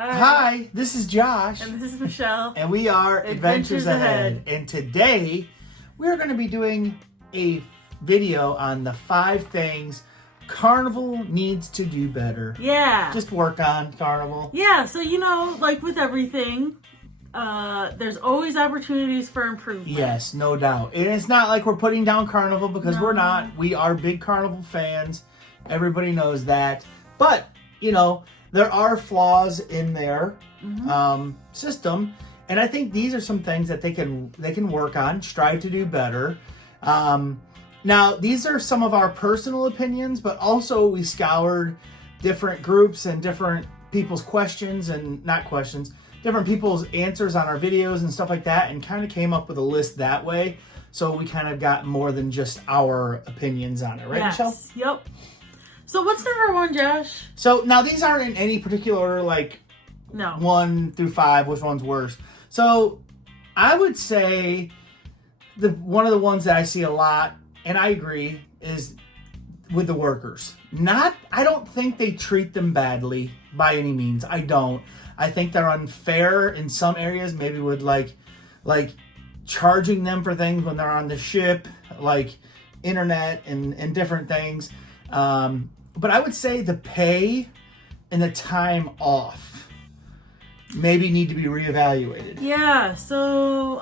Hi, this is Josh. And this is Michelle. And we are Adventures Ahead. And today, we're going to be doing a video on the 5 things Carnival needs to do better. Yeah. Just work on Carnival. Yeah, so like with everything, there's always opportunities for improvement. Yes, no doubt. And it's not like we're putting down Carnival because we're not. We are big Carnival fans. Everybody knows that. But, there are flaws in their system. And I think these are some things that they can work on, strive to do better. Now, these are some of our personal opinions, but also we scoured different groups and different people's questions and different people's answers on our videos and stuff like that, and kind of came up with a list that way. So we kind of got more than just our opinions on it, right, Michelle? Yep. So what's number 1, Josh? So now these aren't in any particular order, no. 1 through 5, which one's worse. So I would say one of the ones that I see a lot, and I agree, is with the workers. I don't think they treat them badly by any means. I don't. I think they're unfair in some areas, maybe with like charging them for things when they're on the ship, like internet and different things. But I would say the pay and the time off maybe need to be reevaluated. Yeah, so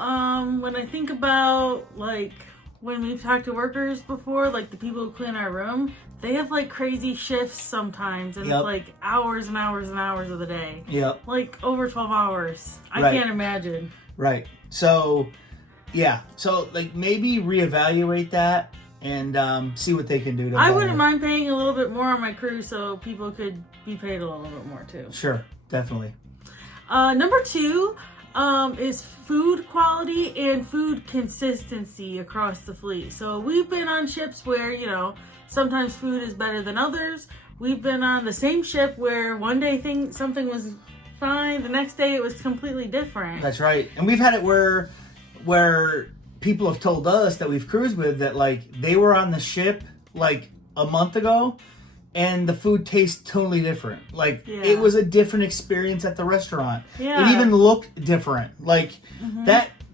when I think about when we've talked to workers before, like the people who clean our room, they have crazy shifts sometimes, and it's hours and hours and hours of the day. Yep. Over 12 hours. I can't imagine. Right. So, yeah. So maybe reevaluate that and see what they can do to I wouldn't mind paying a little bit more on my crew so people could be paid a little bit more too. Sure, definitely. Number 2 is food quality and food consistency across the fleet. So we've been on ships where, sometimes food is better than others. We've been on the same ship where one day something was fine, the next day it was completely different. That's right. And we've had it where people have told us that we've cruised with that they were on the ship a month ago and the food tastes totally different. It was a different experience at the restaurant. Yeah. It even looked different.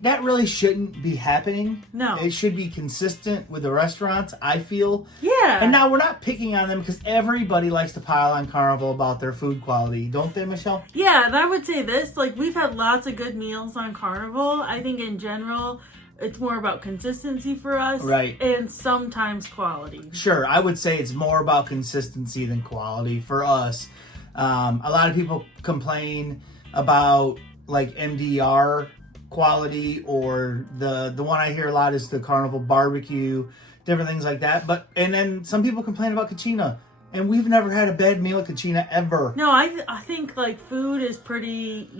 That really shouldn't be happening. No. It should be consistent with the restaurants, I feel. Yeah. And now we're not picking on them because everybody likes to pile on Carnival about their food quality. Don't they, Michelle? Yeah, and I would say this, we've had lots of good meals on Carnival. I think in general, it's more about consistency for us. Right. And sometimes quality. Sure. I would say it's more about consistency than quality for us. A lot of people complain about MDR quality, or the one I hear a lot is the Carnival barbecue, different things like that. And then some people complain about Kachina. And we've never had a bad meal at Kachina ever. No, I think food is pretty,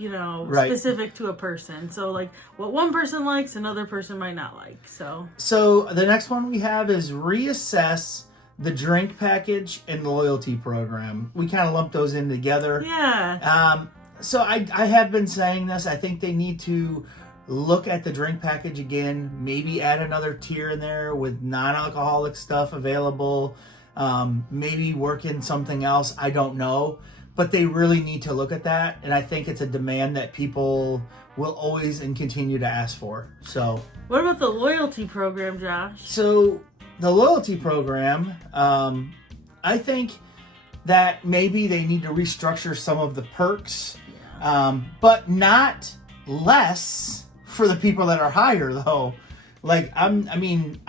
specific to a person. So what one person likes, another person might not like. So the next one we have is reassess the drink package and loyalty program. We kind of lump those in together. Yeah. So I have been saying this. I think they need to look at the drink package again. Maybe add another tier in there with non-alcoholic stuff available. Maybe work in something else. I don't know. But they really need to look at that. And I think it's a demand that people will always and continue to ask for. So what about the loyalty program, Josh? So the loyalty program, I think that maybe they need to restructure some of the perks, but not less for the people that are higher, though. I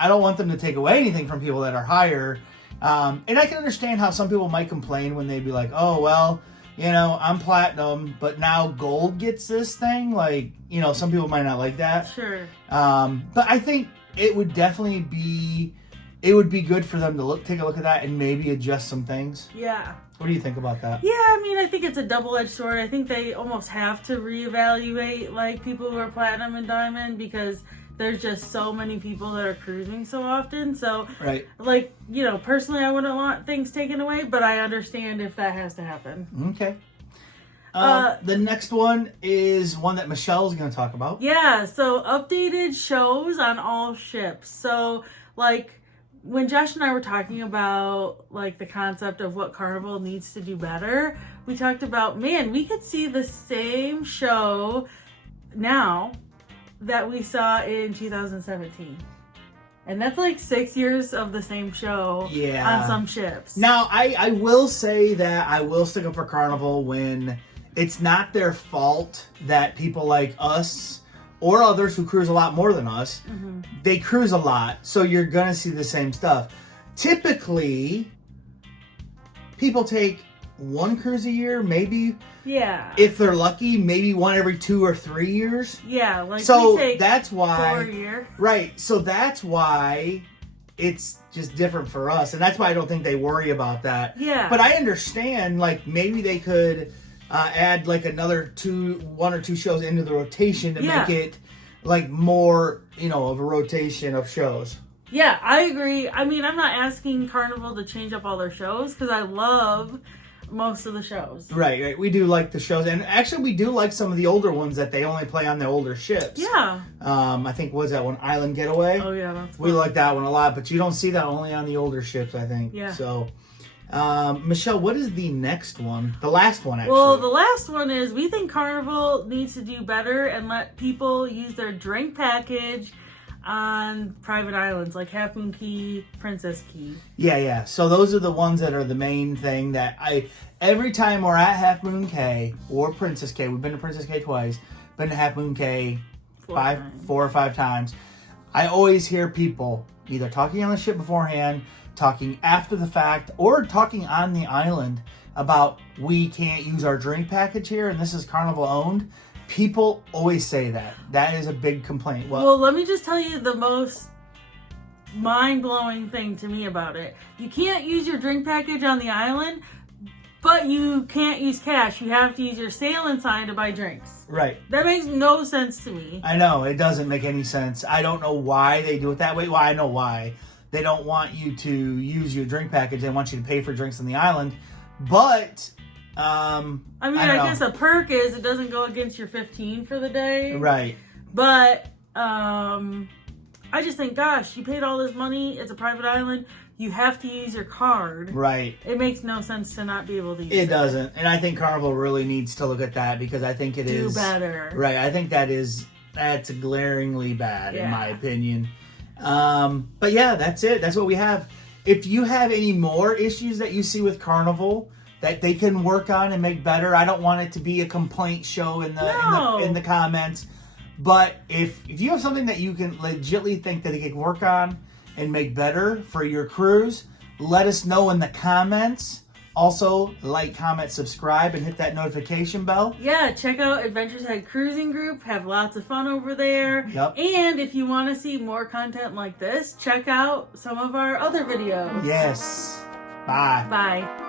don't want them to take away anything from people that are higher. And I can understand how some people might complain when they'd be like, oh, well, I'm platinum, but now gold gets this thing. Some people might not like that. Sure. But I think it would definitely be good for them to take a look at that and maybe adjust some things. Yeah. What do you think about that? Yeah, I think it's a double-edged sword. I think they almost have to reevaluate people who are platinum and diamond because there's just so many people that are cruising so often. So, right. Personally, I wouldn't want things taken away, but I understand if that has to happen. Okay. The next one is one that Michelle's going to talk about. Yeah, so updated shows on all ships. So, when Josh and I were talking about the concept of what Carnival needs to do better, we talked about, man, we could see the same show now that we saw in 2017. And that's like 6 years of the same show on some ships. Now, I will say that I will stick up for Carnival when it's not their fault that people like us or others who cruise a lot more than us, they cruise a lot. So you're going to see the same stuff. Typically, people take one cruise a year, maybe. Yeah. If they're lucky, maybe one every 2 or 3 years. Yeah, like so we take that's why 4 a year. Right. So that's why it's just different for us. And that's why I don't think they worry about that. Yeah. But I understand, like, maybe they could add like another 1 or 2 shows into the rotation to make it like more, of a rotation of shows. Yeah, I agree. I mean, I'm not asking Carnival to change up all their shows because I love most of the shows. Right. We do like the shows. And actually, we do like some of the older ones that they only play on the older ships. Yeah. I think, what was that one? Island Getaway? Oh, yeah. That's we like that one a lot, but you don't see that only on the older ships, I think. Yeah. So, Michelle, what is the next one? The last one, actually. Well, the last one is we think Carnival needs to do better and let people use their drink package on private islands like Half Moon Cay, Princess Cay. Yeah. So those are the ones that are the main thing that every time we're at Half Moon Cay or Princess Cay, we've been to Princess Cay twice, been to Half Moon Cay 4 or 5 times. I always hear people either talking on the ship beforehand, talking after the fact, or talking on the island about we can't use our drink package here and this is Carnival owned. People always say that. That is a big complaint. Well, let me just tell you the most mind-blowing thing to me about it. You can't use your drink package on the island, but you can't use cash. You have to use your sailing sign to buy drinks. Right. That makes no sense to me. I know. It doesn't make any sense. I don't know why they do it that way. Well, I know why. They don't want you to use your drink package. They want you to pay for drinks on the island. But... I guess a perk is it doesn't go against your 15 for the day. Right. But I just think, gosh, you paid all this money. It's a private island. You have to use your card. Right. It makes no sense to not be able to use it. It doesn't. And I think Carnival really needs to look at that because I think it is... Do better. Right. I think that's glaringly bad in my opinion. But yeah, that's it. That's what we have. If you have any more issues that you see with Carnival that they can work on and make better, I don't want it to be a complaint show in the comments. But if you have something that you can legitimately think that they can work on and make better for your cruise, let us know in the comments. Also, like, comment, subscribe, and hit that notification bell. Yeah, check out Adventures Head Cruising Group. Have lots of fun over there. Yep. And if you want to see more content like this, check out some of our other videos. Yes. Bye. Bye.